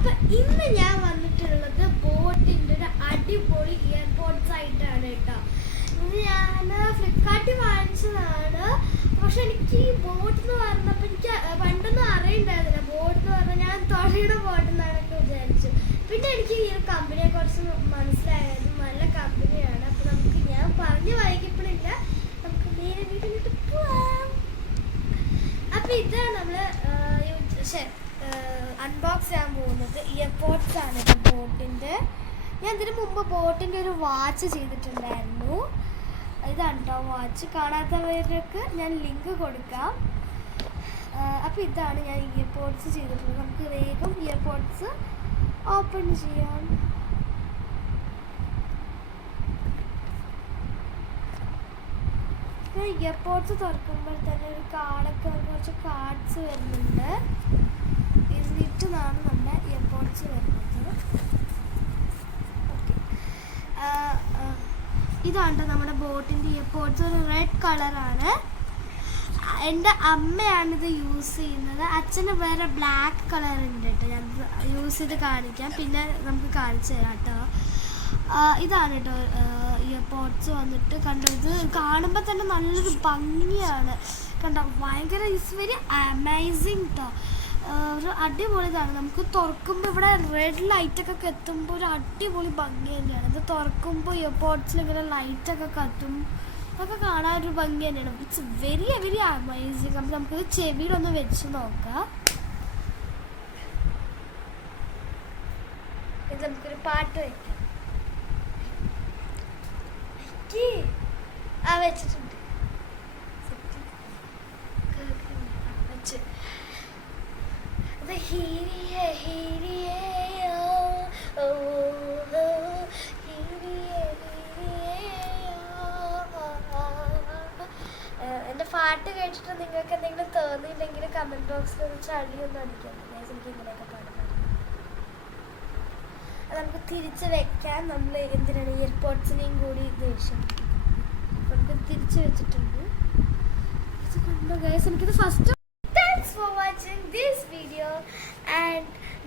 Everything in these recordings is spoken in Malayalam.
അപ്പം ഇന്ന് ഞാൻ വന്നിട്ടുള്ളത് ബോട്ടിൻ്റെ ഒരു അടിപൊളി ഇയർപോഡ്സ് ആയിട്ടാണ് കേട്ടോ. ഇത് ഞാൻ ഫ്ലിപ്കാർട്ടിൽ വാങ്ങിച്ചതാണ്. പക്ഷെ എനിക്ക് ഈ ബോട്ട് എന്ന് പറഞ്ഞപ്പോൾ എനിക്ക് പണ്ടൊന്നും അറിയണ്ടായിരുന്നില്ല. ബോട്ട് എന്ന് പറഞ്ഞാൽ ഞാൻ തൊഴിയുടെ ബോട്ടെന്നാണൊക്കെ വിചാരിച്ചു. പിന്നെ എനിക്ക് ഈ ഒരു കമ്പനിയെ കുറിച്ച് മനസ്സിലായത് നല്ല കമ്പനിയാണ്. അപ്പം നമുക്ക് ഞാൻ പറഞ്ഞ് വൈകിപ്പിടില്ല, നമുക്ക് നേരെ വീട്ടിലിട്ട് പോവാം. അപ്പം ഇതാണ് നമ്മൾ അൺബോക്സ് ചെയ്യാൻ പോകുന്നത്. ഇയർപോഡ്സ് ആണ് ഇത് ബോട്ടിൻ്റെ. ഞാൻ ഇതിന് മുമ്പ് ബോട്ടിൻ്റെ ഒരു വാച്ച് ചെയ്തിട്ടുണ്ടായിരുന്നു. ഇതാണ് കേട്ടോ വാച്ച്. കാണാത്തവർക്ക് ഞാൻ ലിങ്ക് കൊടുക്കാം. അപ്പോൾ ഇതാണ് ഞാൻ ഇയർപോഡ്സ് ചെയ്തിട്ടുള്ളത്. നമുക്ക് വേഗം ഇയർപോഡ്സ് ഓപ്പൺ ചെയ്യാം. ഇയർപോഡ്സ് തുറക്കുമ്പോൾ തന്നെ ഒരു കാർഡൊക്കെ കുറച്ച് കാർഡ്സ് വരുന്നുണ്ട്. എന്നിട്ടാണ് നമ്മുടെ ഇയർപോഡ്സ് വരുന്നത്. ഇതാണ് നമ്മുടെ ബോട്ടിൻ്റെ ഇയർപോഡ്സ്. ഒരു റെഡ് കളറാണ്. എൻ്റെ അമ്മയാണിത് യൂസ് ചെയ്യുന്നത്. അച്ഛന് വേറെ ബ്ലാക്ക് കളർ ഉണ്ട് കേട്ടോ. ഞാൻ യൂസ് ചെയ്ത് കാണിക്കാം, പിന്നെ നമുക്ക് കാണിച്ചു തരാം കേട്ടോ. ഇതാണ് കേട്ടോ ഇയർപോഡ്സ് വന്നിട്ട്. കണ്ടോ, ഇത് കാണുമ്പോൾ തന്നെ നല്ലൊരു ഭംഗിയാണ് കണ്ടോ. ഭയങ്കര ഇറ്റ്സ് വെരി അമേസിങ് കേട്ടോ. ഒരു അടിപൊളി ഇതാണ്. നമുക്ക് തുറക്കുമ്പോൾ ഇവിടെ റെഡ് ലൈറ്റൊക്കെ എത്തുമ്പോൾ ഒരു അടിപൊളി ഭംഗി തന്നെയാണ്. ഇത് തുറക്കുമ്പോൾ ഇയർപോഡ്സിൽ ഇങ്ങനെ ലൈറ്റൊക്കെ കത്തും, അതൊക്കെ കാണാൻ ഒരു ഭംഗി തന്നെയാണ്. It's very very amazing. അപ്പം നമുക്കിത് ചെവിയിലൊന്ന് വെച്ച് നോക്കാം. ഇത് നമുക്കൊരു പാട്ട് വയ്ക്കാം. വെച്ചിട്ടുണ്ട്. എൻ്റെ പാട്ട് കേട്ടിട്ട് നിങ്ങൾക്ക് എന്തെങ്കിലും തോന്നിയില്ലെങ്കിൽ കമൻറ്റ് ബോക്സിൽ ഒരു ചളിയൊന്നും അടിക്കാം. എനിക്ക് ഇങ്ങനെയൊക്കെ പാടുന്നത് അത് നമുക്ക് തിരിച്ച് വെക്കാൻ. നമ്മൾ എന്തിനാണ് ഇയർപോഡ്സിനെയും കൂടി ദേഷ്യം നമുക്ക് തിരിച്ച് വെച്ചിട്ടുണ്ട്. ഇത് കണ്ടോ ഗൈസ്, എനിക്കിത് first. Thanks for watching this video. And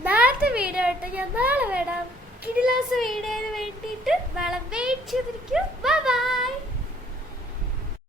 നാളത്തെ വീഡിയോ ആയിട്ട് ഞാൻ നാളെ വരാം. കിടിലാസ് വീഡിയോന് വേണ്ടിയിട്ട് നാളെ വെയിറ്റ് ചെയ്തിരിക്കും. Bye bye.